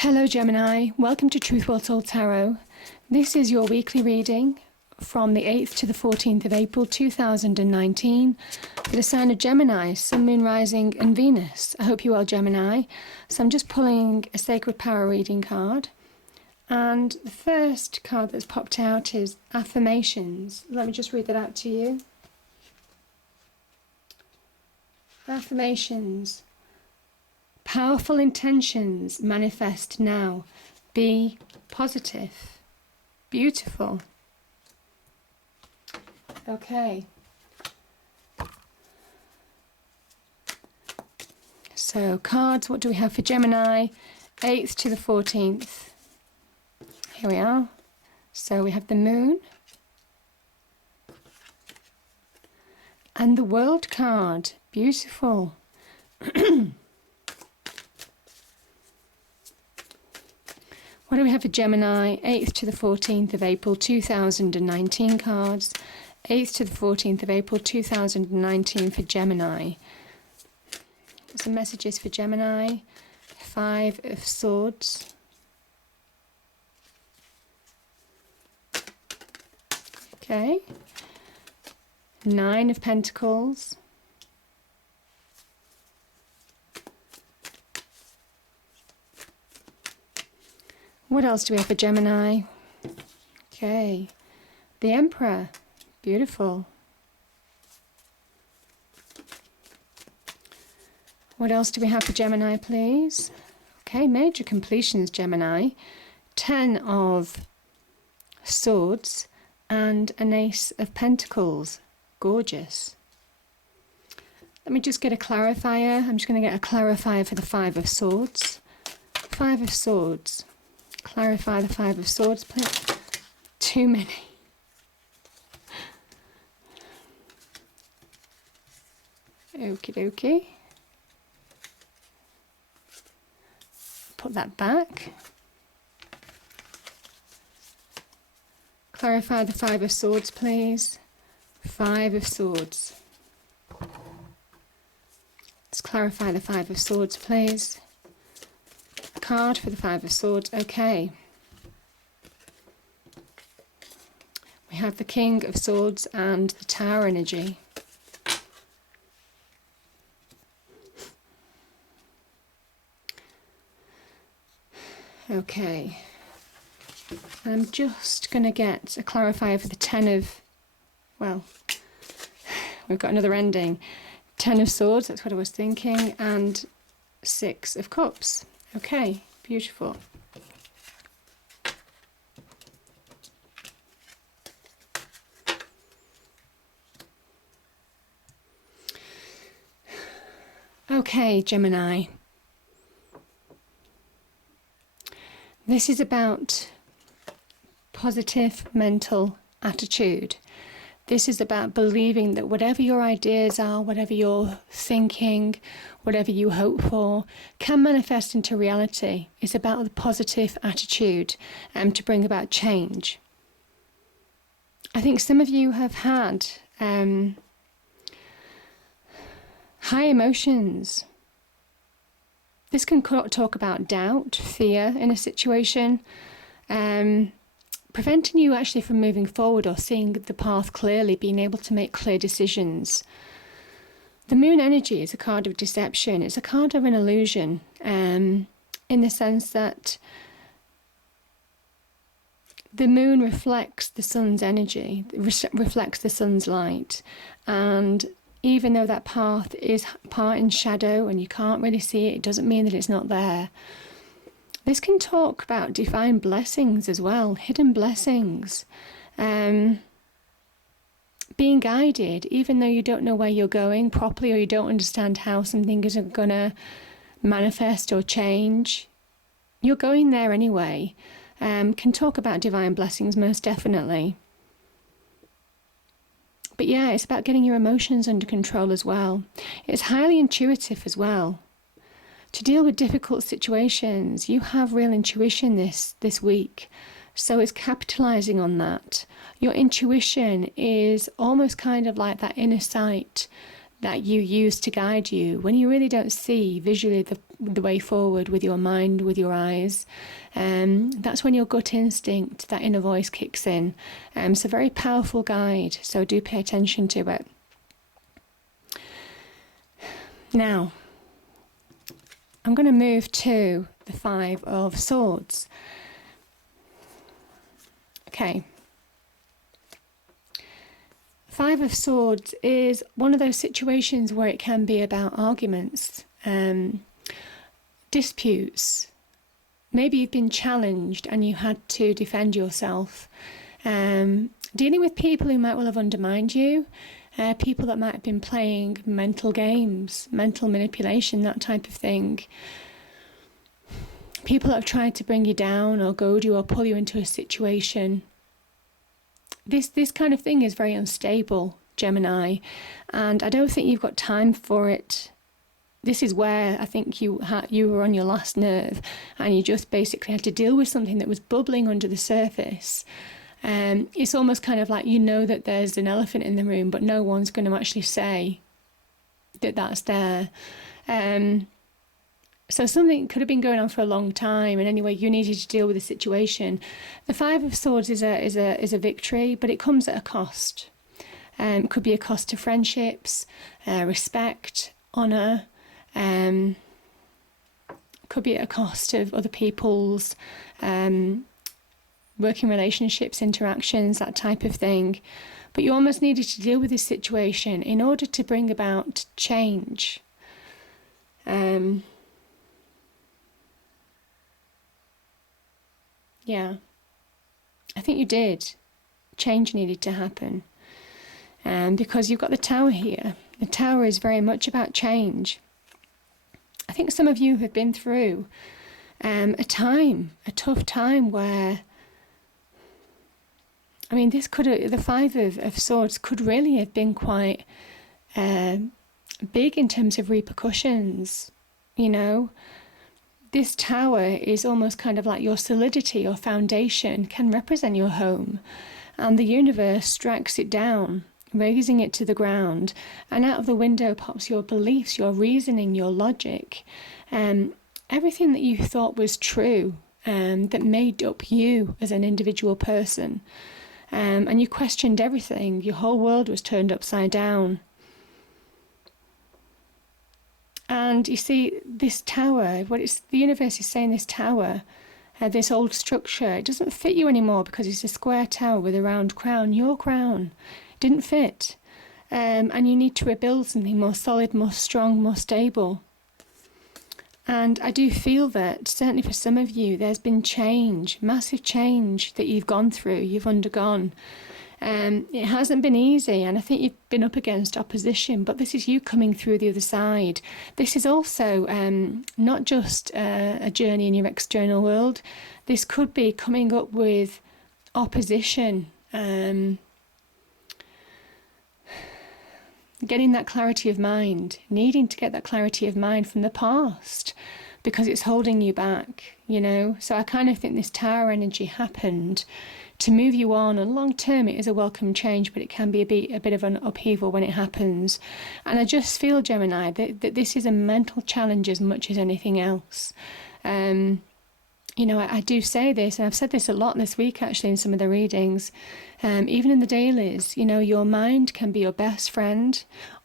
Hello Gemini, welcome to Truth Will Told Tarot. This is your weekly reading from the 8th to the 14th of April 2019 for the sign of Gemini, Sun, Moon, Rising and Venus. I hope you're well, Gemini. So I'm just pulling a Sacred Power reading card, and the first card that's popped out is Affirmations. Let me just read that out to you. Affirmations. Powerful intentions manifest now. Be positive. Beautiful. Okay. So cards, what do we have for Gemini? 8th to the 14th. Here we are. So we have the Moon. And the World card. Beautiful. What do we have for Gemini? 8th to the 14th of April 2019 cards. 8th to the 14th of April 2019 for Gemini. Some messages for Gemini. 5 of Swords. Okay. 9 of Pentacles. What else do we have for Gemini? Okay. The Emperor. Beautiful. What else do we have for Gemini, please? Okay, major completions, Gemini. 10 of Swords and an Ace of Pentacles. Gorgeous. Let me just get a clarifier. I'm just going to get a clarifier for the 5 of Swords. 5 of Swords. Clarify the 5 of Swords, please. Too many. Okie dokie. Put that back. Clarify the 5 of Swords, please. 5 of Swords. Let's clarify the 5 of Swords, please. Card for the 5 of Swords. Okay. We have the King of Swords and the Tower energy. Okay. I'm just going to get a clarifier for the 10 of, well, we've got another ending. 10 of Swords, that's what I was thinking, and 6 of Cups. Okay, beautiful. Okay, Gemini. This is about positive mental attitude. This is about believing that whatever your ideas are, whatever you're thinking, whatever you hope for, can manifest into reality. It's about the positive attitude to bring about change. I think some of you have had high emotions. This can talk about doubt, fear in a situation, preventing you actually from moving forward or seeing the path clearly, being able to make clear decisions. The Moon energy is a card of deception. It's a card of an illusion, in the sense that the Moon reflects the Sun's energy, reflects the Sun's light, and even though that path is part in shadow and you can't really see it, it doesn't mean that it's not there. This can talk about divine blessings as well, hidden blessings. Being guided, even though you don't know where you're going properly or you don't understand how something is going to manifest or change. You're going there anyway. Can talk about divine blessings, most definitely. But yeah, it's about getting your emotions under control as well. It's highly intuitive as well. To deal with difficult situations, you have real intuition this week. So it's capitalizing on that. Your intuition is almost kind of like that inner sight that you use to guide you when you really don't see visually the way forward with your mind, with your eyes. That's when your gut instinct, that inner voice, kicks in. It's a very powerful guide, so do pay attention to it. Now, I'm going to move to the Five of Swords. Okay. Five of Swords is one of those situations where it can be about arguments, disputes. Maybe you've been challenged and you had to defend yourself. Dealing with people who might well have undermined you, people that might have been playing mental games, mental manipulation, that type of thing. People that have tried to bring you down or goad you or pull you into a situation. This kind of thing is very unstable, Gemini, and I don't think you've got time for it. This is where I think you were on your last nerve, and you just basically had to deal with something that was bubbling under the surface. It's almost kind of like you know that there's an elephant in the room, but no one's going to actually say that that's there. So something could have been going on for a long time, and anyway, you needed to deal with the situation. The Five of Swords is a victory, but it comes at a cost. It could be a cost to friendships, respect, honour. Could be at a cost of other people's working relationships, interactions, that type of thing. But you almost needed to deal with this situation in order to bring about change. Yeah, I think you did. Change needed to happen. Because you've got the Tower here. The Tower is very much about change. I think some of you have been through a tough time where, I mean, the Five of Swords could really have been quite big in terms of repercussions, you know. This Tower is almost kind of like your solidity, your foundation, can represent your home. And the universe strikes it down, raising it to the ground. And out of the window pops your beliefs, your reasoning, your logic. Everything that you thought was true, that made up you as an individual person. And you questioned everything. Your whole world was turned upside down. And you see, this tower, the universe is saying this tower, this old structure, it doesn't fit you anymore because it's a square tower with a round crown. Your crown didn't fit. And you need to rebuild something more solid, more strong, more stable. And I do feel that, certainly for some of you, there's been change, massive change that you've gone through, you've undergone. It hasn't been easy, and I think you've been up against opposition, but this is you coming through the other side. This is also not just a journey in your external world. This could be coming up with opposition, getting that clarity of mind, needing to get that clarity of mind from the past because it's holding you back, you know. So I kind of think this Tower energy happened to move you on, and long term it is a welcome change, but it can be a bit of an upheaval when it happens. And I just feel, Gemini, that this is a mental challenge as much as anything else. You know, I do say this, and I've said this a lot this week actually in some of the readings, even in the dailies, you know, your mind can be your best friend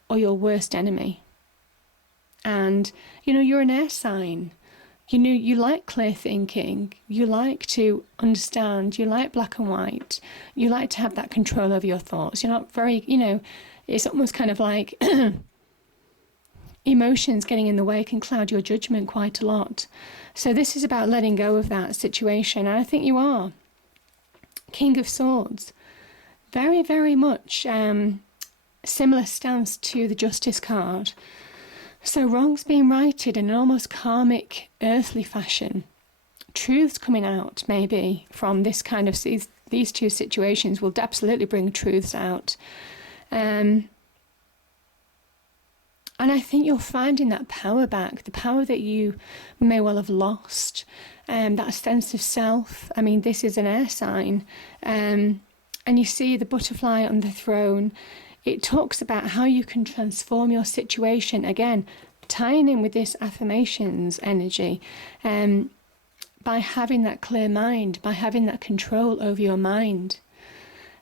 or your worst enemy. And, you know, you're an air sign. You know, you like clear thinking, you like to understand, you like black and white, you like to have that control over your thoughts. You're not very, you know, it's almost kind of like emotions getting in the way can cloud your judgment quite a lot. So this is about letting go of that situation, and I think you are. King of Swords, very, very much similar stance to the Justice card. So wrongs being righted in an almost karmic, earthly fashion. Truths coming out, maybe, from this kind of, these two situations will absolutely bring truths out. And I think you're finding that power back, the power that you may well have lost, that sense of self. I mean, this is an air sign. And you see the butterfly on the throne. it talks about how you can transform your situation. Again, tying in with this affirmations energy, by having that clear mind, by having that control over your mind,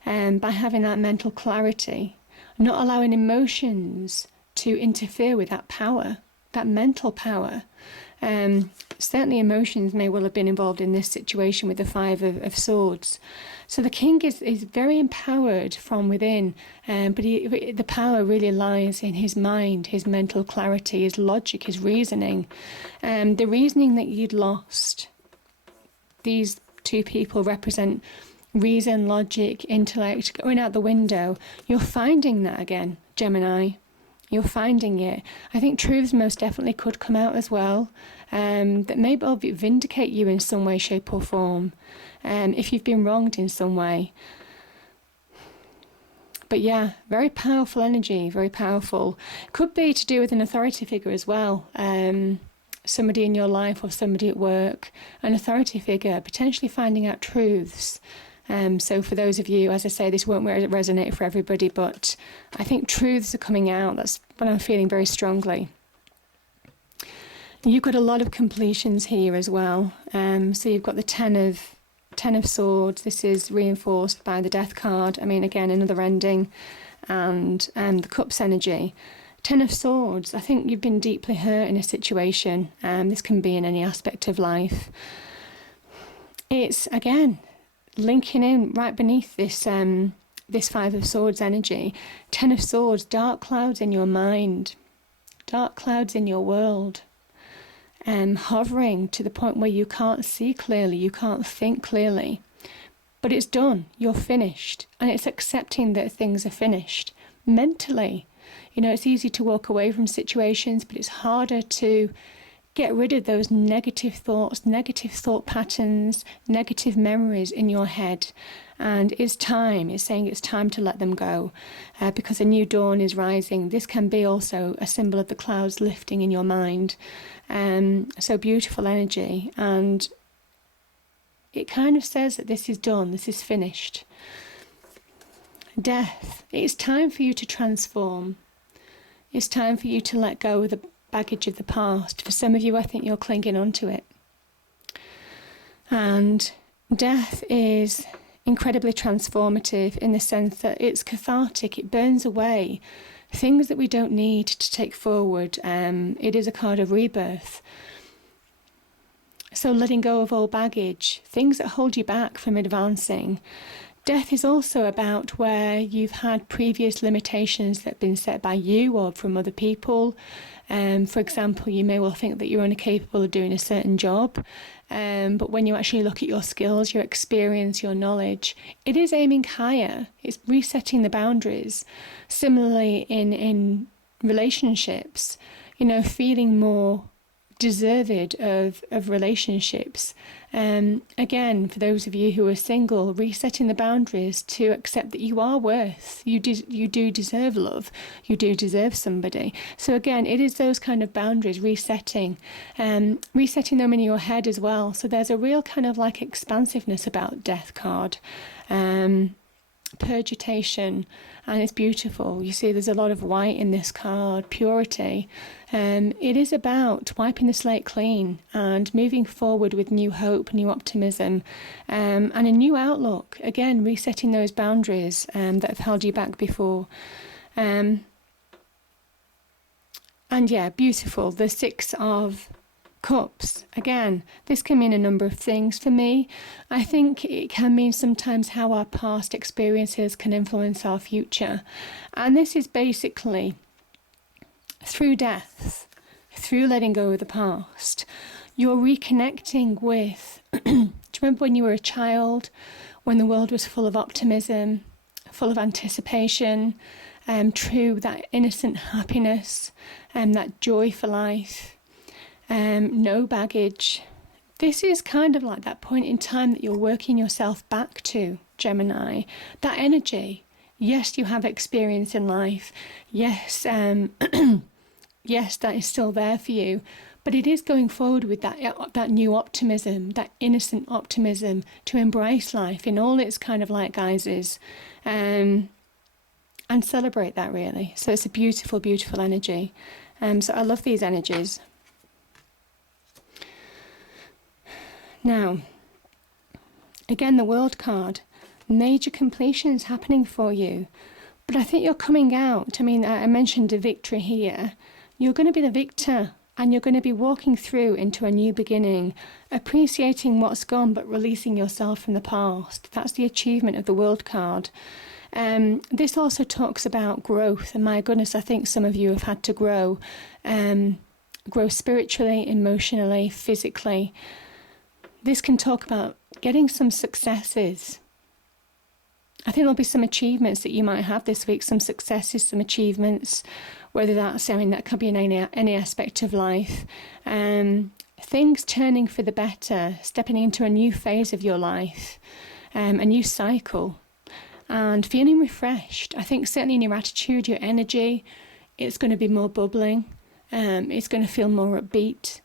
and by having that mental clarity, not allowing emotions to interfere with that power, that mental power. Certainly emotions may well have been involved in this situation with the Five of Swords. So the king is very empowered from within, but the power really lies in his mind, his mental clarity, his logic, his reasoning. The reasoning that you'd lost, these two people represent reason, logic, intellect, going out the window. You're finding that again, Gemini. You're finding it. I think truths most definitely could come out as well, that may well vindicate you in some way, shape or form, if you've been wronged in some way. But yeah, very powerful energy, very powerful. Could be to do with an authority figure as well. Somebody in your life or somebody at work, an authority figure, potentially finding out truths. So for those of you, as I say, this won't resonate for everybody, but I think truths are coming out. That's what I'm feeling very strongly. You've got a lot of completions here as well. So you've got the Ten of Swords. This is reinforced by the Death card. I mean, again, another ending, and the Cups energy. Ten of Swords. I think you've been deeply hurt in a situation. This can be in any aspect of life. It's, again, linking in right beneath this this Five of Swords energy. Ten of Swords, dark clouds in your mind, dark clouds in your world, hovering to the point where you can't see clearly, you can't think clearly. But it's done, you're finished, and it's accepting that things are finished mentally. You know, it's easy to walk away from situations, but it's harder to get rid of those negative thoughts, negative thought patterns, negative memories in your head. And it's time, it's saying it's time to let them go, because a new dawn is rising. This can be also a symbol of the clouds lifting in your mind. So beautiful energy. And it kind of says that this is done, this is finished. Death, it's time for you to transform. It's time for you to let go of the baggage of the past. For some of you, I think you're clinging on to it. And death is incredibly transformative in the sense that it's cathartic. It burns away things that we don't need to take forward. It is a card of rebirth. So letting go of all baggage, things that hold you back from advancing. Death is also about where you've had previous limitations that have been set by you or from other people. For example, you may well think that you're only capable of doing a certain job, but when you actually look at your skills, your experience, your knowledge, it is aiming higher. It's resetting the boundaries. Similarly, in relationships, you know, feeling more deserved of relationships. Again, for those of you who are single, resetting the boundaries to accept that you are worth, you do deserve love, you do deserve somebody. So again, it is those kind of boundaries, resetting them in your head as well. So there's a real kind of like expansiveness about Death card. Purgitation, and it's beautiful. You see there's a lot of white in this card, purity. It is about wiping the slate clean and moving forward with new hope, new optimism, and a new outlook. Again, resetting those boundaries that have held you back before. And yeah, beautiful. The Six of Cups. Again, this can mean a number of things. For me, I think it can mean sometimes how our past experiences can influence our future. And this is basically through death, through letting go of the past, you're reconnecting with, do you remember when you were a child, when the world was full of optimism, full of anticipation, true, that innocent happiness, that joy for life. No baggage. This is kind of like that point in time that you're working yourself back to, Gemini. That energy. Yes, you have experience in life. Yes, yes, that is still there for you. But it is going forward with that new optimism, that innocent optimism to embrace life in all its kind of like guises. And and celebrate that, really. So it's a beautiful, beautiful energy. So I love these energies. Now, again, the World card, major completions happening for you. But I think you're coming out. I mean, I mentioned a victory here. You're going to be the victor, and you're going to be walking through into a new beginning, appreciating what's gone, but releasing yourself from the past. That's the achievement of the World card. This also talks about growth, and my goodness, I think some of you have had to grow spiritually, emotionally, physically. This can talk about getting some successes. I think there'll be some achievements that you might have this week, some successes, some achievements, whether that's, I mean, that could be in any aspect of life. Things turning for the better, stepping into a new phase of your life, a new cycle, and feeling refreshed. I think certainly in your attitude, your energy, it's going to be more bubbling. It's going to feel more upbeat.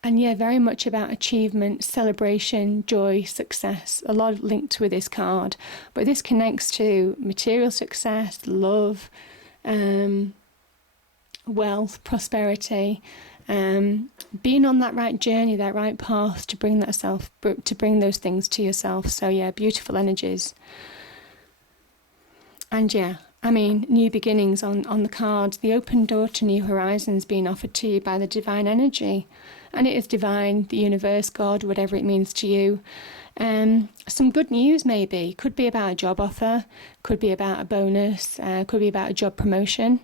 And yeah, very much about achievement, celebration, joy, success. A lot linked with this card. But this connects to material success, love, wealth, prosperity, being on that right journey, that right path to bring those things to yourself. So yeah, beautiful energies. And yeah, I mean, new beginnings on the cards, the open door to new horizons being offered to you by the divine energy. And it is divine, the universe, God, whatever it means to you. Some good news maybe. Could be about a job offer, could be about a bonus, could be about a job promotion.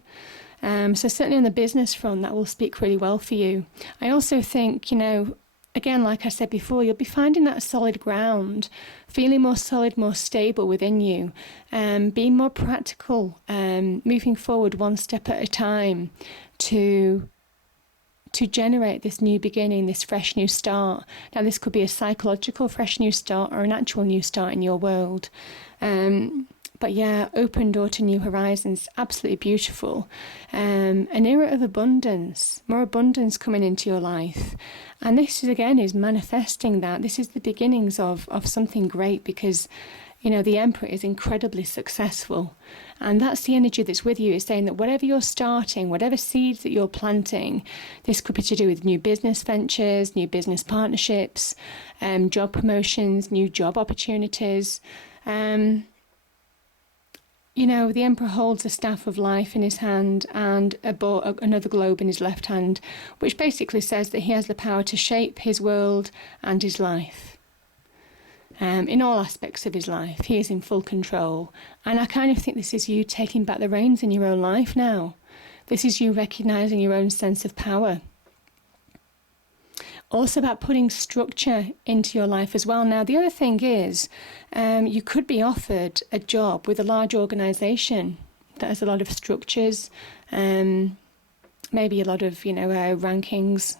So certainly on the business front, that will speak really well for you. I also think, again, like I said before, you'll be finding that solid ground, feeling more solid, more stable within you, being more practical, moving forward one step at a time to generate this new beginning, this fresh new start. Now, this could be a psychological fresh new start or an actual new start in your world. But yeah, open door to new horizons, absolutely beautiful. An era of abundance, more abundance coming into your life. And this is manifesting that. This is the beginnings of something great, because the Emperor is incredibly successful. And that's the energy that's with you. It's saying that whatever you're starting, whatever seeds that you're planting, this could be to do with new business ventures, new business partnerships, job promotions, new job opportunities. The Emperor holds a staff of life in his hand and another globe in his left hand, which basically says that he has the power to shape his world and his life. In all aspects of his life, he is in full control. And I kind of think this is you taking back the reins in your own life now. This is you recognising your own sense of power. Also about putting structure into your life as well. Now, the other thing is, you could be offered a job with a large organisation that has a lot of structures, maybe a lot of, rankings,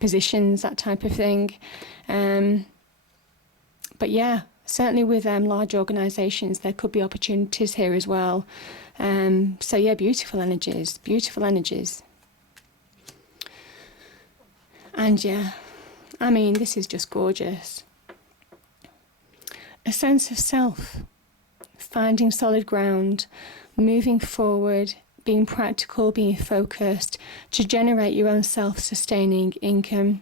positions, that type of thing. But yeah, certainly with large organisations, there could be opportunities here as well. So yeah, beautiful energies, beautiful energies. And yeah, I mean, this is just gorgeous. A sense of self, finding solid ground, moving forward, being practical, being focused to generate your own self-sustaining income.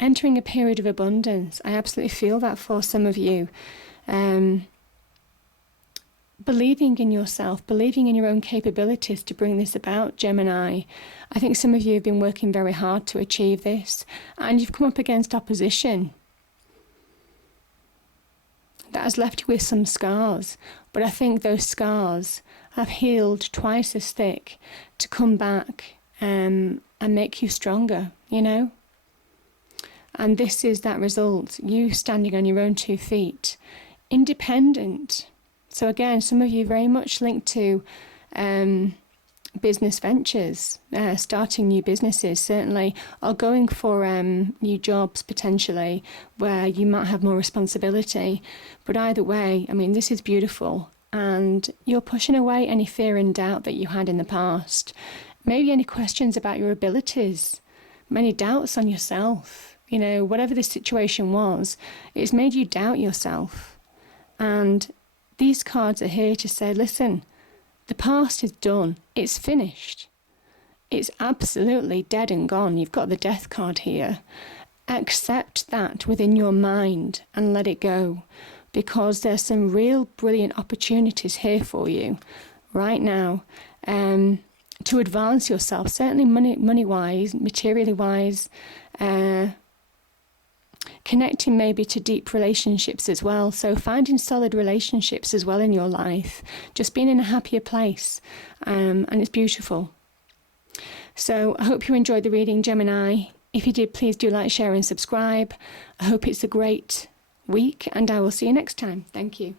Entering a period of abundance. I absolutely feel that for some of you. Believing in yourself, believing in your own capabilities to bring this about, Gemini. I think some of you have been working very hard to achieve this, and you've come up against opposition that has left you with some scars. But I think those scars have healed twice as thick to come back and make you stronger, And this is that result, you standing on your own 2 feet, independent. So again, some of you very much linked to business ventures, starting new businesses certainly, or going for new jobs potentially, where you might have more responsibility. But either way, I mean, this is beautiful. And you're pushing away any fear and doubt that you had in the past. Maybe any questions about your abilities, many doubts on yourself. Whatever the situation was, it's made you doubt yourself. And these cards are here to say, listen, the past is done. It's finished. It's absolutely dead and gone. You've got the death card here. Accept that within your mind and let it go, because there's some real brilliant opportunities here for you right now to advance yourself, certainly money-wise, materially-wise, connecting maybe to deep relationships as well. So finding solid relationships as well in your life, just being in a happier place, and it's beautiful. So I hope you enjoyed the reading, Gemini. If you did, please do like, share and subscribe. I hope it's a great week, and I will see you next time. Thank you.